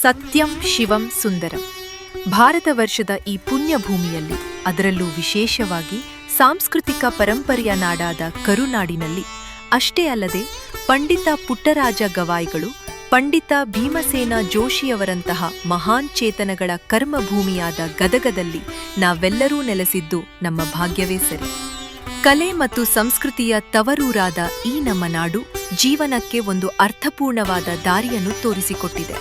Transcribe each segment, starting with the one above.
ಸತ್ಯಂ ಶಿವಂ ಸುಂದರಂ. ಭಾರತ ವರ್ಷದ ಈ ಪುಣ್ಯ ಭೂಮಿಯಲ್ಲಿ, ಅದರಲ್ಲೂ ವಿಶೇಷವಾಗಿ ಸಾಂಸ್ಕೃತಿಕ ಪರಂಪರೆಯ ನಾಡಾದ ಕರುನಾಡಿನಲ್ಲಿ ಅಷ್ಟೇ ಅಲ್ಲದೆ ಪಂಡಿತ ಪುಟ್ಟರಾಜ ಗವಾಯಿಗಳು, ಪಂಡಿತ ಭೀಮಸೇನ ಜೋಶಿಯವರಂತಹ ಮಹಾನ್ ಚೇತನಗಳ ಕರ್ಮಭೂಮಿಯಾದ ಗದಗದಲ್ಲಿ ನಾವೆಲ್ಲರೂ ನೆಲೆಸಿದ್ದು ನಮ್ಮ ಭಾಗ್ಯವೇ ಸರಿ. ಕಲೆ ಮತ್ತು ಸಂಸ್ಕೃತಿಯ ತವರೂರಾದ ಈ ನಮ್ಮ ನಾಡು ಜೀವನಕ್ಕೆ ಒಂದು ಅರ್ಥಪೂರ್ಣವಾದ ದಾರಿಯನ್ನು ತೋರಿಸಿಕೊಟ್ಟಿದೆ.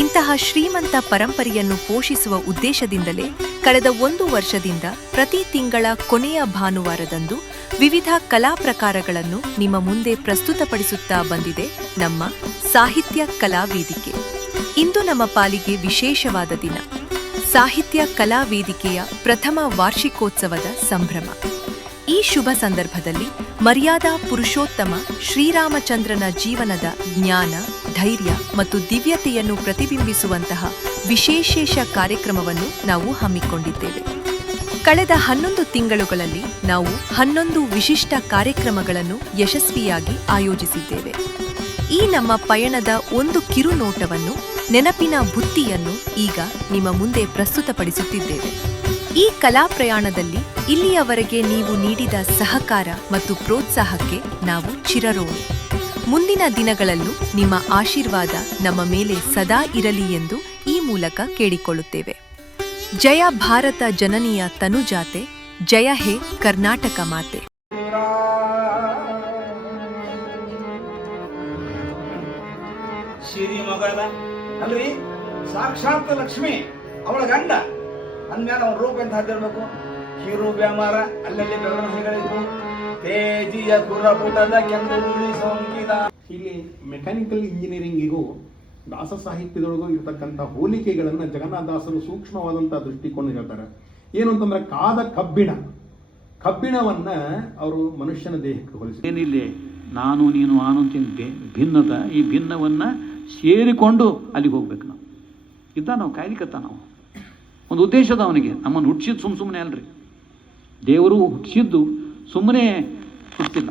ಇಂತಹ ಶ್ರೀಮಂತ ಪರಂಪರೆಯನ್ನು ಪೋಷಿಸುವ ಉದ್ದೇಶದಿಂದಲೇ ಕಳೆದ 1 ವರ್ಷದಿಂದ ಪ್ರತಿ ತಿಂಗಳ ಕೊನೆಯ ಭಾನುವಾರದಂದು ವಿವಿಧ ಕಲಾ ಪ್ರಕಾರಗಳನ್ನು ನಿಮ್ಮ ಮುಂದೆ ಪ್ರಸ್ತುತಪಡಿಸುತ್ತಾ ಬಂದಿದೆ ನಮ್ಮ ಸಾಹಿತ್ಯ ಕಲಾ ವೇದಿಕೆ. ಇಂದು ನಮ್ಮ ಪಾಲಿಗೆ ವಿಶೇಷವಾದ ದಿನ. ಸಾಹಿತ್ಯ ಕಲಾ ವೇದಿಕೆಯ ಪ್ರಥಮ ವಾರ್ಷಿಕೋತ್ಸವದ ಸಂಭ್ರಮ. ಈ ಶುಭ ಸಂದರ್ಭದಲ್ಲಿ ಮರ್ಯಾದಾ ಪುರುಷೋತ್ತಮ ಶ್ರೀರಾಮಚಂದ್ರನ ಜೀವನದ ಜ್ಞಾನ, ಧೈರ್ಯ ಮತ್ತು ದಿವ್ಯತೆಯನ್ನು ಪ್ರತಿಬಿಂಬಿಸುವಂತಹ ವಿಶೇಷ ಕಾರ್ಯಕ್ರಮವನ್ನು ನಾವು ಹಮ್ಮಿಕೊಂಡಿದ್ದೇವೆ. ಕಳೆದ 11 ತಿಂಗಳುಗಳಲ್ಲಿ ನಾವು 11 ವಿಶಿಷ್ಟ ಕಾರ್ಯಕ್ರಮಗಳನ್ನು ಯಶಸ್ವಿಯಾಗಿ ಆಯೋಜಿಸಿದ್ದೇವೆ. ಈ ನಮ್ಮ ಪಯಣದ ಒಂದು ಕಿರುನೋಟವನ್ನು, ನೆನಪಿನ ಬುತ್ತಿಯನ್ನು ಈಗ ನಿಮ್ಮ ಮುಂದೆ ಪ್ರಸ್ತುತಪಡಿಸುತ್ತಿದ್ದೇವೆ. ಈ ಕಲಾ ಪ್ರಯಾಣದಲ್ಲಿ ಇಲ್ಲಿಯವರೆಗೆ ನೀವು ನೀಡಿದ ಸಹಕಾರ ಮತ್ತು ಪ್ರೋತ್ಸಾಹಕ್ಕೆ ನಾವು ಚಿರಋಣಿ. ಮುಂದಿನ ದಿನಗಳಲ್ಲೂ ನಿಮ್ಮ ಆಶೀರ್ವಾದ ನಮ್ಮ ಮೇಲೆ ಸದಾ ಇರಲಿ ಎಂದು ಈ ಮೂಲಕ ಕೇಳಿಕೊಳ್ಳುತ್ತೇವೆ. ಜಯ ಭಾರತ ಜನನಿಯ ತನುಜಾತೆ, ಜಯ ಹೇ ಕರ್ನಾಟಕ ಮಾತೆ. ಶಿರಿ ಮಗದ ಅಲ್ರಿ, ಸಾಕ್ಷಾತ್ ಲಕ್ಷ್ಮಿ ಅವಳ ಗಂಡ ಅಂದ್ಮೇಲೆ ಅವನ ರೂಪ ಎಂತ ಹತ್ತಿರ್ಬೇಕು. ಕಿರು ಬ್ಯಾಮಾರ ಅಲ್ಲಲ್ಲಿ ಬೆಳವಣಿಗೆಗಳಿದ್ವು. ತೇಜಿಯ ಗುರಪುಟದ ಕೆಂದು ಸೋಂಕಿದ. ಇಲ್ಲಿ ಮೆಕ್ಯಾನಿಕಲ್ ಇಂಜಿನಿಯರಿಂಗಿಗೂ ದಾಸ ಸಾಹಿತ್ಯದೊಳಗೂ ಇರತಕ್ಕಂಥ ಹೋಲಿಕೆಗಳನ್ನ ಜಗನ್ನಾಥದಾಸರು ಸೂಕ್ಷ್ಮವಾದಂತಹ ದೃಷ್ಟಿಕೋನ ಹೇಳ್ತಾರೆ. ಏನು ಅಂತಂದ್ರೆ, ಕಾದ ಕಬ್ಬಿಣವನ್ನ ಅವರು ಮನುಷ್ಯನ ದೇಹಕ್ಕೆ ಹೋಲಿಸಿ, ಏನಿಲ್ಲ ನಾನು ನೀನು ಆನಂತಿಂತೆ ಭಿನ್ನದ ಈ ಭಿನ್ನವನ್ನ ಸೇರಿಕೊಂಡು ಅಲ್ಲಿಗೆ ಹೋಗ್ಬೇಕು. ನಾವು ನಾವು ಕಾಯ್ಲಿಕತ್ತ, ನಾವು ಒಂದು ಉದ್ದೇಶದ ಅವನಿಗೆ ನಮ್ಮನ್ನು ಹುಟ್ಟಿಸಿದ್ದು ಸುಮ್ಮನೆ ಅಲ್ರಿ. ದೇವರು ಹುಟ್ಟಿಸಿದ್ದು ಸುಮ್ಮನೆ ಹುಟ್ಟಿಲ್ಲ.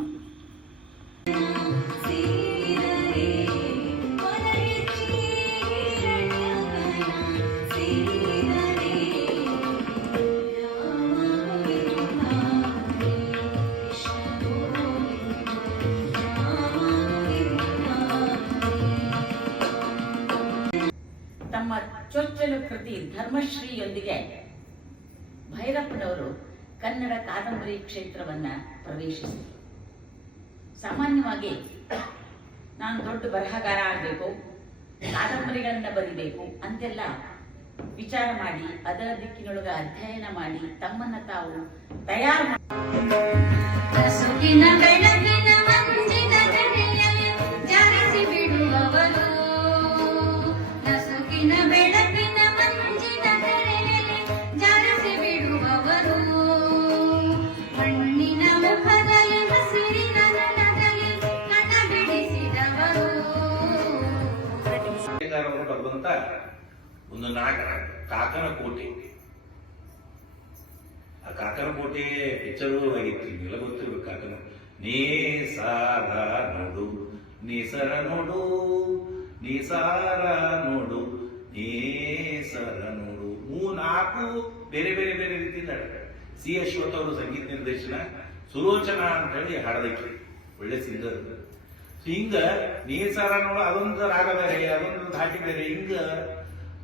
ತಮ್ಮ ಚೊಚ್ಚಲು ಕೃತಿ ಧರ್ಮಶ್ರೀಯೊಂದಿಗೆ ಭೈರಪ್ಪನವರು ಕನ್ನಡ ಕಾದಂಬರಿ ಕ್ಷೇತ್ರವನ್ನ ಪ್ರವೇಶಿಸಿದರು. ಸಾಮಾನ್ಯವಾಗಿ ನಾನು ದೊಡ್ಡ ಬರಹಗಾರ ಆಗಬೇಕು, ಕಾದಂಬರಿಗಳನ್ನ ಬರಿಬೇಕು ಅಂತೆಲ್ಲ ವಿಚಾರ ಮಾಡಿ ಅದರ ದಿಕ್ಕಿನೊಳಗ ಅಧ್ಯಯನ ಮಾಡಿ ತಮ್ಮನ್ನ ತಾವು ತಯಾರು ಬರುವಂತ ಒಂದು ನಾಟಕ ಕಾಕನ ಕೋಟೆ. ಆ ಕಾಕನ ಕೋಟೆ ಪಿಕ್ಚರ್ ಆಗಿತ್ತು, ನಿಲ್ಲ ಗೊತ್ತಿರ್ಬೇಕು. ಕಾಕನ ನೀ ಸಾರ ನೋಡು, ನೀ ಸರ ನೋಡು, ನೀ ಸಾರ ನೋಡು, ನೀ ಸರ ನೋಡು. 4 ಬೇರೆ ಬೇರೆ ಬೇರೆ ರೀತಿಯಿಂದ ಸಿ ಅಶ್ವಥ್ ಅವರು ಸಂಗೀತ ನಿರ್ದೇಶನ, ಸುಲೋಚನಾ ಅಂತ ಹೇಳಿ ಹಾಡದಕ್ಕೆ ಒಳ್ಳೆ ಸಿಂಗರ್. ಹಿಂಗ ನೀಸಾರ ನೋಡ ಅದೊಂದು ರಾಗ ಬೇರೆ, ಅದೊಂದು ಧಾಟಿ ಬೇರೆ, ಹಿಂಗ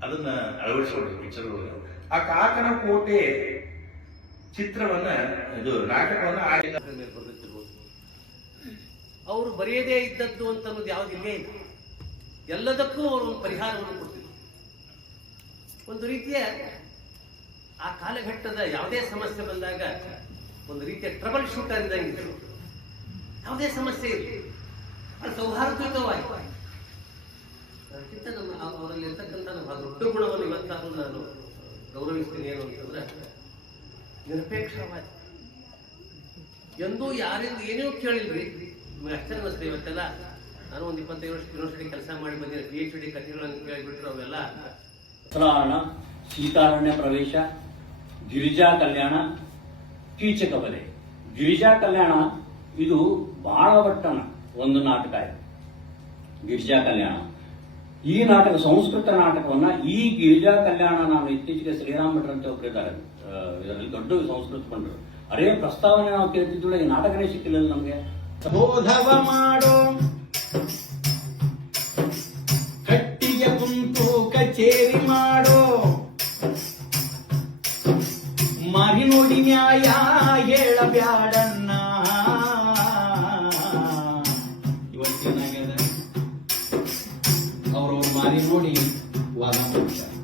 ಅದನ್ನ ಅಳವಡಿಸ್ಕೊಡ್ರಿ ಪಿಕ್ಚರ್ ಒಳಗೆ. ಆ ಕಾಕನ ಕೋಟೆ ಚಿತ್ರವನ್ನ, ಇದು ನಾಟಕವನ್ನ ಅವರು ಬರೆಯದೇ ಇದ್ದದ್ದು ಅಂತ ಅನ್ನೋದು ಯಾವುದಿಲ್ಲೇ ಇಲ್ಲ. ಎಲ್ಲದಕ್ಕೂ ಅವರು ಒಂದು ಪರಿಹಾರವನ್ನು ಕೊಡ್ತಿದ್ರು. ಒಂದು ರೀತಿಯ ಆ ಕಾಲಘಟ್ಟದ ಯಾವುದೇ ಸಮಸ್ಯೆ ಬಂದಾಗ ಒಂದು ರೀತಿಯ ಟ್ರಬಲ್ ಶೂಟರ್ ಇದ್ದಂಗಿದ್ರು. ಯಾವುದೇ ಸಮಸ್ಯೆ ಇರಲಿ ಅದು ಸೌಹಾರ್ದಯುತವಾಗಿ ಅದಕ್ಕಿಂತ ನಮ್ಮ ಅವರಲ್ಲಿ ಇರ್ತಕ್ಕಂಥ ದೊಡ್ಡ ಗುಣವನ್ನು ಇವತ್ತಾದ್ರೂ ನಾನು ಗೌರವಿಸ್ತೀನಿ. ಏನು ಅಂತಂದ್ರೆ ನಿರಪೇಕ್ಷವಾದಿ. ಎಂದೂ ಯಾರಿಂದ ಏನೇ ಕೇಳಿಲ್ರಿ. ನಿಮ್ಗೆ ಆಶ್ಚರ್ಯ ಅನಿಸ್ತದೆ. ಇವತ್ತೆಲ್ಲ ನಾನು ಒಂದು 25 ವರ್ಷ ಯೂನಿವರ್ಸಿಟಿ ಕೆಲಸ ಮಾಡಿ ಬಂದಿದ್ದೆ. PhD ಕಥೆಗಳನ್ನು ಕೇಳಿಬಿಟ್ರು ಅವೆಲ್ಲ ಉತ್ತರಾಯಣ, ಸೀತಾರಣ್ಯ ಪ್ರವೇಶ, ಗಿರಿಜಾ ಕಲ್ಯಾಣ, ಕೀಚಕ ಬಲೆ. ಗಿರಿಜಾ ಕಲ್ಯಾಣ ಇದು ಬಾಳವಟ್ಟಣ ಒಂದು ನಾಟಕ ಇದೆ. ಗಿರಿಜಾ ಕಲ್ಯಾಣ ಈ ನಾಟಕ ಸಂಸ್ಕೃತ ನಾಟಕವನ್ನ ಈ ಗಿರಿಜಾ ಕಲ್ಯಾಣ, ನಾನು ಇತ್ತೀಚೆಗೆ ಶ್ರೀರಾಮ್ ಭಟ್ರು ಅಂತ ಒಬ್ಬರಿದ್ದಾರೆ ಇದರಲ್ಲಿ ದೊಡ್ಡ ಸಂಸ್ಕೃತ ಬಂದರು, ಅರೇ ಪ್ರಸ್ತಾವನೆ ನಾವು ಕೇಳ್ತಿದ್ವಿ, ಈ ನಾಟಕನೇ ಸಿಕ್ಕಿಲ್ಲ ನಮ್ಗೆ. ಬೋಧವ ಮಾಡೋ ಕಟ್ಟಿಯ ಕುಂತು ಕಚೇರಿ ಮಾಡೋ, ಮಾರಿ ನೋಡಿ ನ್ಯಾಯ ಹೇಳಬ್ಯಾಡನ್ನ. ಇವತ್ತೇನಾಗ್ಯದ, ಅವ್ರವ್ರ ಮಾರಿ ನೋಡಿ ವಾದ ಮಾಡ್ತಾರೆ.